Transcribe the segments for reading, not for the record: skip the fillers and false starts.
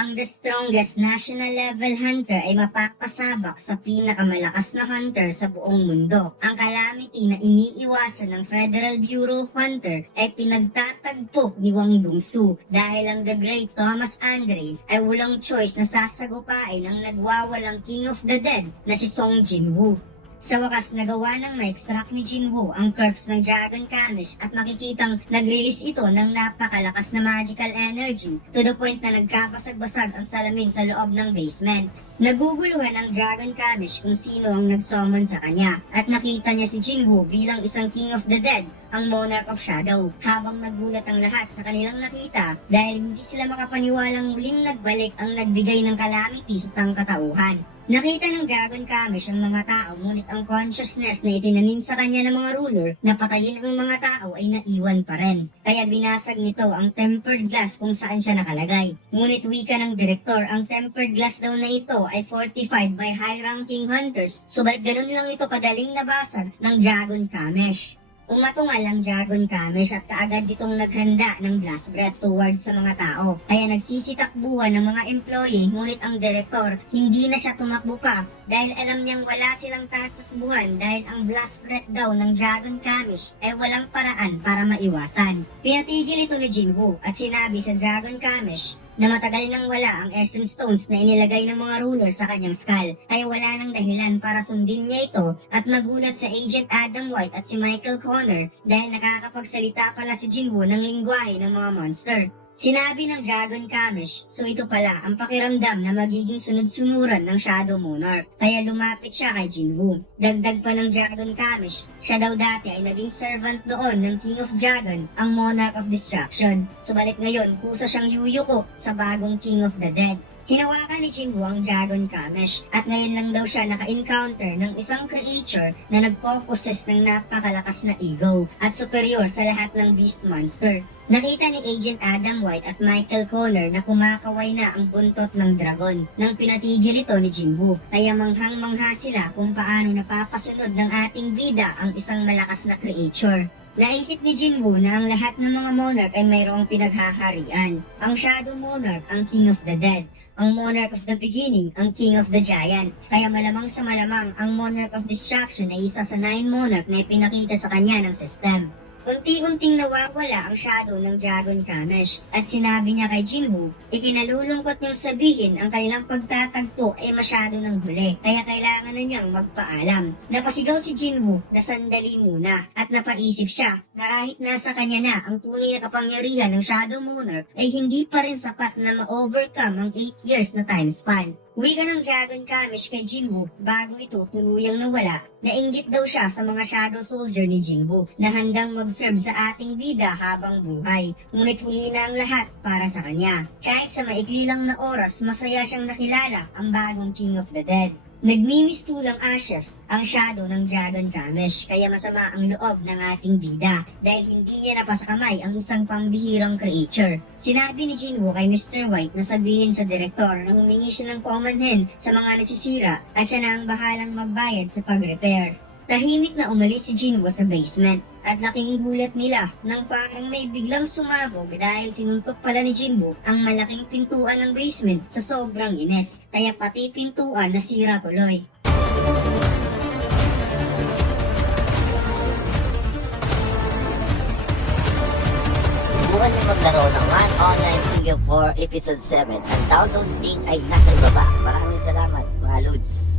Ang the strongest national level hunter ay mapapasabak sa pinakamalakas na hunter sa buong mundo. Ang calamity na iniiwasan ng Federal Bureau of Hunter ay pinagtatagpo ni Wang Dongsu dahil ang the great Thomas Andre ay walang choice na sasagupain ang nagwawalang King of the Dead na si Song Jinwoo. Sa wakas, nagawa ng ma-extract ni Jinwoo ang corpse ng Dragon Kamish at makikitang nag-release ito ng napakalakas na magical energy to the point na nagkabasag-basag ang salamin sa loob ng basement. Naguguluhan ang Dragon Kamish kung sino ang nag-summon sa kanya at nakita niya si Jinwoo bilang isang King of the Dead, ang Monarch of Shadow, habang nagulat ang lahat sa kanilang nakita dahil hindi sila makapaniwalang muling nagbalik ang nagbigay ng calamity sa sangkatauhan. Nakita ng Dragon Kamish ang mga tao ngunit ang consciousness na itinanim sa kanya ng mga ruler na patayin ang mga tao ay naiwan pa rin. Kaya binasag nito ang tempered glass kung saan siya nakalagay. Ngunit wika ng direktor, ang tempered glass daw na ito ay fortified by high-ranking hunters, subalit ganun lang ito kadaling nabasag ng Dragon Kamish. Umatungal ang Dragon Kamish at kaagad ditong naghanda ng blast breath towards sa mga tao. Kaya nagsisitakbuhan ng mga employee ngunit ang direktor hindi na siya tumakbo pa dahil alam niyang wala silang tatakbuhan dahil ang blast breath daw ng Dragon Kamish ay walang paraan para maiwasan. Pinatigil ito ni Jinwoo at sinabi sa Dragon Kamish na matagal nang wala ang Essence Stones na inilagay ng mga ruler sa kanyang skull, kaya wala nang dahilan para sundin niya ito at nagulat sa Agent Adam White at si Michael Connor dahil nakakapagsalita pala si Jinwoo ng lingwahe ng mga monster. Sinabi ng Dragon Kamish, so ito pala ang pakiramdam na magiging sunod-sunuran ng Shadow Monarch, kaya lumapit siya kay Jinwoo. Dagdag pa ng Dragon Kamish, siya daw dati ay naging servant doon ng King of Dragon, ang Monarch of Destruction. Subalit ngayon, kusa siyang yuyuko sa bagong King of the Dead. Hinawakan ni Jinwoo ang Dragon Kamish at ngayon lang daw siya naka-encounter ng isang creature na nagpo-possess ng napakalakas na ego at superior sa lahat ng beast monster. Nakita ni Agent Adam White at Michael Connor na kumakaway na ang buntot ng dragon nang pinatigil ito ni Jinwoo, kaya manghang-mangha sila kung paano napapasunod ng ating bida ang isang malakas na creature. Naisip ni Jinwoo na ang lahat ng mga monarch ay mayroong pinaghaharian. Ang Shadow Monarch ang King of the Dead, ang Monarch of the Beginning ang King of the Giant, kaya malamang sa malamang ang Monarch of Destruction ay isa sa 9 monarch na ipinakita sa kanya ng system. Unti-unting nawawala ang shadow ng Dragon Kamish at sinabi niya kay Jinwoo, ikinalulungkot niyang sabihin ang kanilang pagtatagpo ay masyado ng huli, kaya kailangan na niyang magpaalam. Napasigaw si Jinwoo na sandali muna at napaisip siya na kahit nasa kanya na ang tunay na kapangyarihan ng Shadow Monarch ay hindi pa rin sapat na ma-overcome ang 8 years na time span. Wika ng Dragon Kamish kay Jinwoo bago ito tuluyang nawala. Nainggit daw siya sa mga shadow soldier ni Jinwoo na handang mag-serve sa ating bida habang buhay. Ngunit huli na ang lahat para sa kanya. Kahit sa maikli lang na oras, masaya siyang nakilala ang bagong King of the Dead. Nagmimistulang ashes ang shadow ng Dragon Kamish kaya masama ang loob ng ating bida dahil hindi niya napasakamay ang isang pambihirang creature. Sinabi ni Jinwoo kay Mr. White na sabihin sa direktor na humingi siya ng common hand sa mga nasisira at siya na ang bahalang magbayad sa pag-repair. Tahimik na umalis si Jinwoo sa basement at laking gulat nila nang parang may biglang sumabog dahil sinuntok pala ni Jinwoo ang malaking pintuan ng basement sa sobrang ines, kaya pati pintuan nasira tuloy. Subukan niyo maglaro ng One Online Single 4 Episode 7. Ang download link ay nasa baba. Maraming salamat, mga Lods.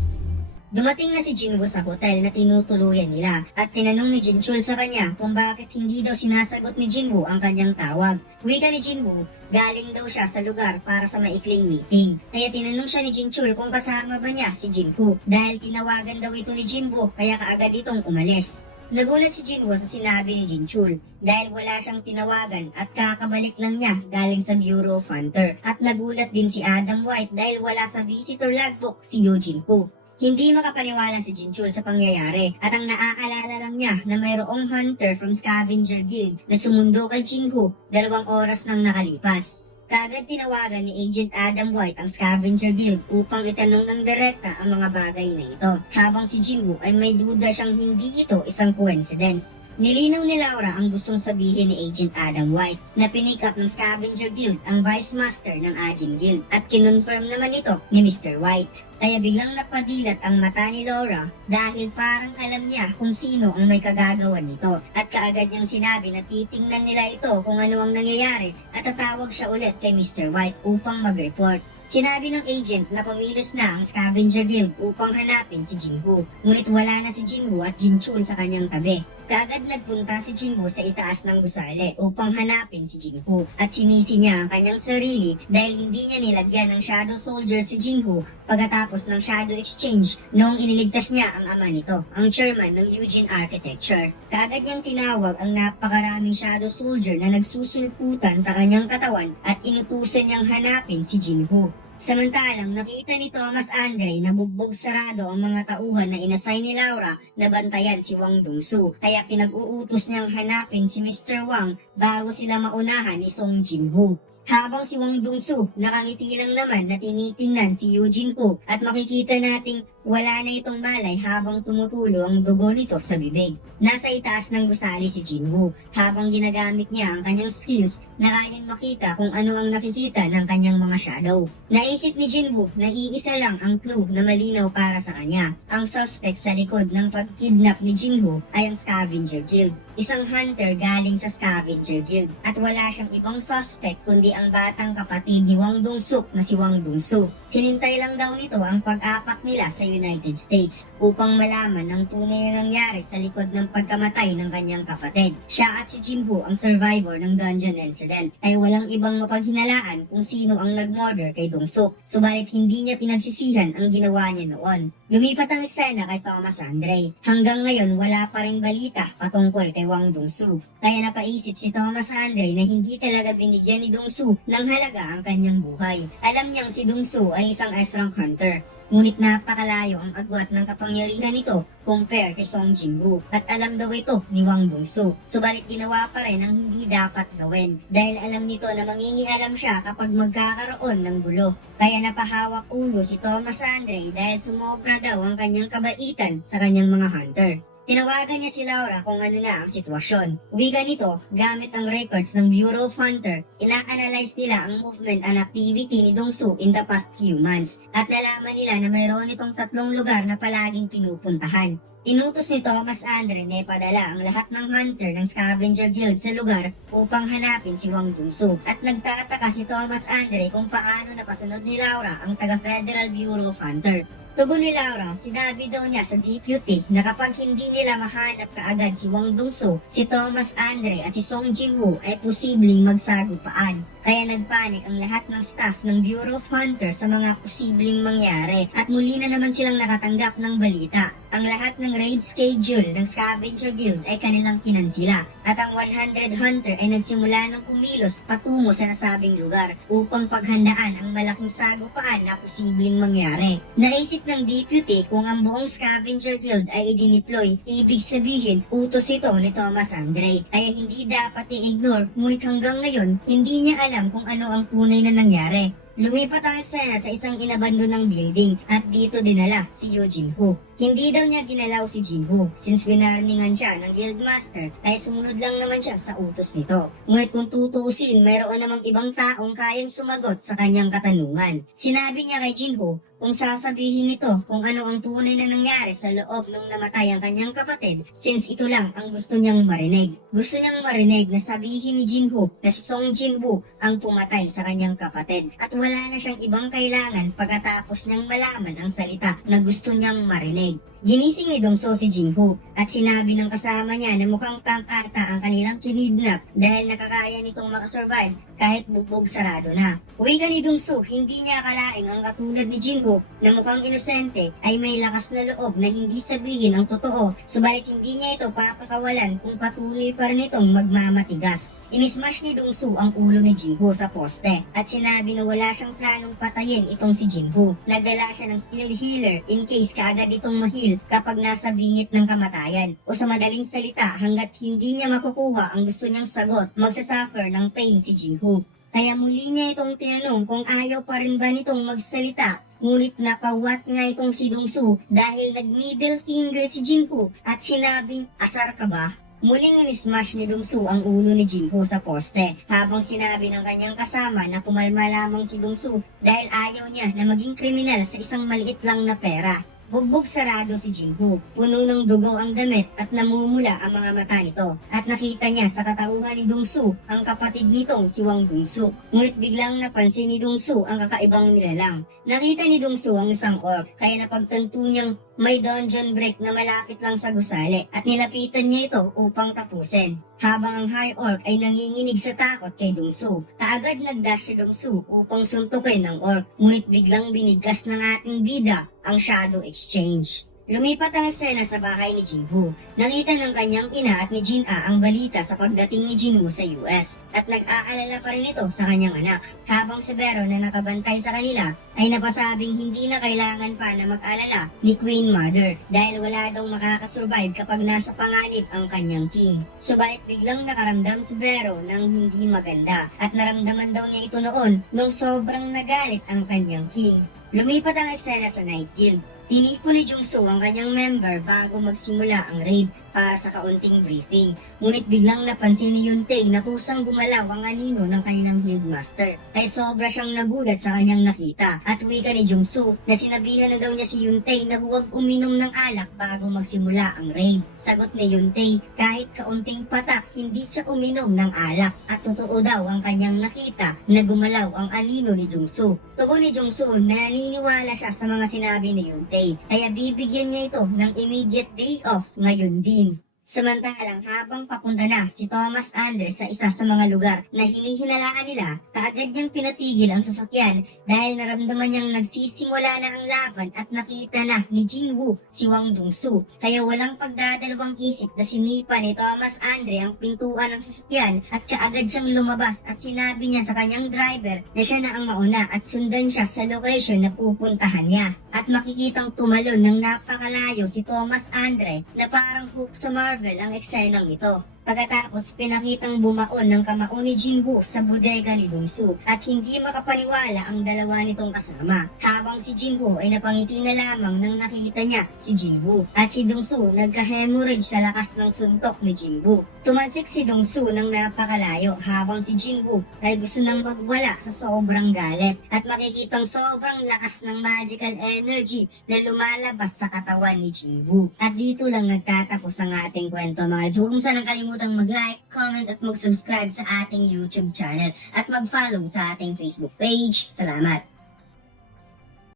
Dumating na si Jinwoo sa hotel na tinutuluyan nila at tinanong ni Jinchul sa kanya kung bakit hindi daw sinasagot ni Jinwoo ang kanyang tawag. Wika ni Jinwoo, galing daw siya sa lugar para sa maikling meeting. Kaya tinanong siya ni Jinchul kung kasama ba niya si Jinwoo dahil tinawagan daw ito ni Jinwoo kaya kaagad itong umalis. Nagulat si Jinwoo sa sinabi ni Jinchul dahil wala siyang tinawagan at kakabalik lang niya galing sa Bureau of Hunter. At nagulat din si Adam White dahil wala sa visitor logbook si Yojin-Pu. Hindi makapaniwala si Jinchul sa pangyayari at ang naaalala lang niya na mayroong hunter from Scavenger Guild na sumundo kay Jinwoo 2 oras nang nakalipas. Kaagad tinawagan ni Agent Adam White ang Scavenger Guild upang itanong ng direkta ang mga bagay na ito, habang si Jinwoo ay may duda siyang hindi ito isang coincidence. Nilinaw ni Laura ang gustong sabihin ni Agent Adam White na pinick up ng Scavenger Guild ang Vice Master ng Ajin Guild at kinonfirm naman ito ni Mr. White. Kaya biglang napadilat ang mata ni Laura dahil parang alam niya kung sino ang may kagagawan nito at kaagad niyang sinabi na titingnan nila ito kung ano ang nangyayari at tatawag siya ulit kay Mr. White upang mag-report. Sinabi ng agent na kumilos na ang Scavenger Guild upang hanapin si Jinwoo, ngunit wala na si Jinwoo at Jinchul sa kanyang tabi. Kaagad nagpunta si Jinwoo sa itaas ng gusali upang hanapin si Jinwoo at sinisi niya ang kanyang sarili dahil hindi niya nilagyan ng Shadow Soldier si Jinwoo pagkatapos ng Shadow Exchange noong iniligtas niya ang ama nito, ang chairman ng Eugene Architecture. Kaagad niyang tinawag ang napakaraming Shadow Soldier na nagsusulputan sa kanyang katawan at inutusan niyang hanapin si Jinwoo. Samantalang nakita ni Thomas Andre na bugbog sarado ang mga tauhan na inassign ni Laura na bantayan si Wang Dongsu, kaya pinag-uutos niyang hanapin si Mr. Wang bago sila maunahan ni Song Jinwoo. Habang si Wang Dongsu nakangiti lang naman na tinitingnan si Eugene Ko at makikita nating wala na itong malay habang tumutulo ang dugo nito sa bibig. Nasa itaas ng gusali si Jinwoo habang ginagamit niya ang kanyang skills na kayang makita kung ano ang nakikita ng kanyang mga shadow. Naisip ni Jinwoo na iisa lang ang clue na malinaw para sa kanya. Ang suspect sa likod ng pagkidnap ni Jinwoo ay ang Scavenger Guild. Isang hunter galing sa Scavenger Guild at wala siyang ibang suspect kundi ang batang kapatid ni Wang Dongsu na si Wang Dongsu. Hinintay lang daw nito ang pag-apak nila sa United States upang malaman ang tunay na nangyari sa likod ng pagkamatay ng kanyang kapatid. Siya at si Jinwoo ang survivor ng dungeon incident ay walang ibang mapaghinalaan kung sino ang nag-murder kay Dongsu, subalit hindi niya pinagsisihan ang ginawa niya noon. Lumipat ang eksena kay Thomas Andre. Hanggang ngayon wala pa rin balita patungkol kay Wang Dongsu. Kaya napaisip si Thomas Andre na hindi talaga binigyan ni Dongsu ng halaga ang kanyang buhay. Alam niyang si Dongsu ay isang S-rank hunter. Ngunit napakalayo ang agwat ng kapangyarihan nito compare kay Song Jinwoo at alam daw ito ni Wang Dongsu. Subalit ginawa pa rin ang hindi dapat gawin dahil alam nito na mangingialam siya kapag magkakaroon ng gulo. Kaya napahawak ulo si Thomas Andre dahil sumobra daw ang kanyang kabaitan sa kanyang mga hunter. Tinawagan niya si Laura kung ano na ang sitwasyon. Wika nito, gamit ang records ng Bureau of Hunter, ina-analyze nila ang movement and activity ni Dongsu in the past few months at nalaman nila na mayroon itong 3 lugar na palaging pinupuntahan. Inutos ni Thomas Andre na ipadala ang lahat ng hunter ng Scavenger Guild sa lugar upang hanapin si Wang Dongsu. At nagtataka si Thomas Andre kung paano napasunod ni Laura ang taga-Federal Bureau of Hunter. Tugon ni Laura, sinabi daw niya sa deputy na kapag hindi nila mahanap kaagad si Wang Dongsu, si Thomas Andre at si Song Jinwoo ay posibleng magsagupaan. Kaya nagpanik ang lahat ng staff ng Bureau of Hunters sa mga posibleng mangyari at muli na naman silang nakatanggap ng balita. Ang lahat ng raid schedule ng Scavenger Guild ay kanilang kinansila at ang 100 hunter ay nagsimula ng kumilos patungo sa nasabing lugar upang paghandaan ang malaking sagupaan na posibleng mangyari. Naisip ng deputy kung ang buong Scavenger Guild ay idineploy, ibig sabihin utos ito ni Thomas Andre. Kaya hindi dapat i-ignore, ngunit hanggang ngayon hindi niya alam kung ano ang tunay na nangyari. Lumipat ang eksena sa isang inabandonang building at dito dinala si Eugene Ko. Hindi daw niya ginalaw si Jinwoo since winarningan siya ng guildmaster ay sumunod lang naman siya sa utos nito. Ngunit kung tutuusin, mayroon namang ibang taong kayang sumagot sa kanyang katanungan. Sinabi niya kay Jinwoo kung sasabihin nito kung ano ang tunay na nangyari sa loob nung namatay ang kanyang kapatid since ito lang ang gusto niyang marinig. Gusto niyang marinig na sabihin ni Jinwoo na si Song Jinwoo ang pumatay sa kanyang kapatid at wala na siyang ibang kailangan pagkatapos niyang malaman ang salita na gusto niyang marinig. Ginising ni Dongsu si Jinwoo at sinabi ng kasama niya na mukhang pang-ata ang kanilang kinidnap dahil nakakaya nitong makasurvive kahit bugbog sarado na. Wika ni Dongsu, hindi niya akalaing ang katulad ni Jinwoo na mukhang inosente ay may lakas na loob na hindi sabihin ang totoo, subalit hindi niya ito papakawalan kung patuloy pa rin itong magmamatigas. Inismash ni Dongsu ang ulo ni Jinwoo sa poste at sinabi na wala siyang planong patayin itong si Jinwoo. Nagdala siya ng skill healer in case kaagad itong mahil kapag nasa bingit ng kamatayan. O sa madaling salita, hanggat hindi niya makukuha ang gusto niyang sagot, magsasuffer ng pain si Jinwoo. Kaya muli niya itong tinanong kung ayaw pa rin ba nitong magsalita. Ngunit napawat nga itong si Dongsu dahil nag-middle finger si Jinwoo at sinabing, asar ka ba? Muling in-smash ni Dongsu ang ulo ni Jinwoo sa poste habang sinabi ng kanyang kasama na kumalma lamang si Dongsu dahil ayaw niya na maging kriminal sa isang maliit lang na pera. Bugbog sarado si Jinwoo, puno ng dugo ang damit at namumula ang mga mata nito. At nakita niya sa katauhan ni Dongsu ang kapatid nitong si Wang Dongsu. Ngunit biglang napansin ni Dongsu ang kakaibang nilalang. Nakita ni Dongsu ang isang orc, kaya napagtanto niyang may dungeon break na malapit lang sa gusali at nilapitan niya ito upang tapusin. Habang ang High Orc ay nanginginig sa takot kay Dongsu, kaagad nagdash si Dongsu upang suntukin ng orc, ngunit biglang binigkas ng ating bida ang Shadow Exchange. Lumipat ang eksena sa bahay ni Jinwoo. Nakita ng kanyang ina at ni Jin-a ang balita sa pagdating ni Jinwoo sa US at nag-aalala pa rin ito sa kanyang anak. Habang si Bero na nakabantay sa kanila ay napasabing hindi na kailangan pa na mag-alala ni Queen Mother dahil wala daw makakasurvive kapag nasa panganib ang kanyang king. Subalit biglang nakaramdam si Bero ng hindi maganda at naramdaman daw niya ito noon nung sobrang nagalit ang kanyang king. Lumipat ang eksena sa Night Guild. Tinipo ni Jungsu ang kanyang member bago magsimula ang raid para sa kaunting briefing. Ngunit biglang napansin ni Yuntei na kusang gumalaw ang anino ng kanilang guildmaster. Ay sobra siyang nagulat sa kanyang nakita at wika ni Jungsu na sinabihan na daw niya si Yuntei na huwag uminom ng alak bago magsimula ang raid. Sagot ni Yuntei, kahit kaunting patak hindi siya uminom ng alak at totoo daw ang kanyang nakita na gumalaw ang anino ni Jungsu. Tugon ni Jungsu na naniniwala siya sa mga sinabi ni Yuntei kaya bibigyan niya ito ng immediate day off ngayon din. Samantalang habang papunta na si Thomas Andres sa isa sa mga lugar na hinihinalaan nila, kaagad niyang pinatigil ang sasakyan dahil naramdaman niyang nagsisimula na ang laban at nakita na ni Jinwoo si Wang Dongsu. Kaya walang pagdadalawang isip na sinipa ni Thomas Andre ang pintuan ng sasakyan at kaagad siyang lumabas at sinabi niya sa kanyang driver na siya na ang mauna at sundan siya sa location na pupuntahan niya. At makikitang tumalon ng napakalayo si Thomas Andre na parang hook sa Marvel ang eksenang ito. Pagkatapos pinakitang bumaon ng kamao ni Jinwoo sa bodega ni Dongsu at hindi makapaniwala ang dalawa nitong kasama. Habang si Jinwoo ay napangiti na lamang nang nakita niya si Jinwoo at si Dongsu nagka-hemorrhage sa lakas ng suntok ni Jinwoo. Tumansik si Dongsu ng napakalayo habang si Jinwoo ay gusto nang magwala sa sobrang galit at makikitang sobrang lakas ng magical energy na lumalabas sa katawan ni Jinwoo. At dito lang nagtatapos ang ating kwento mga Diyo. Kung saan ang kalimutang mag-like, comment at mag-subscribe sa ating YouTube channel at mag-follow sa ating Facebook page. Salamat!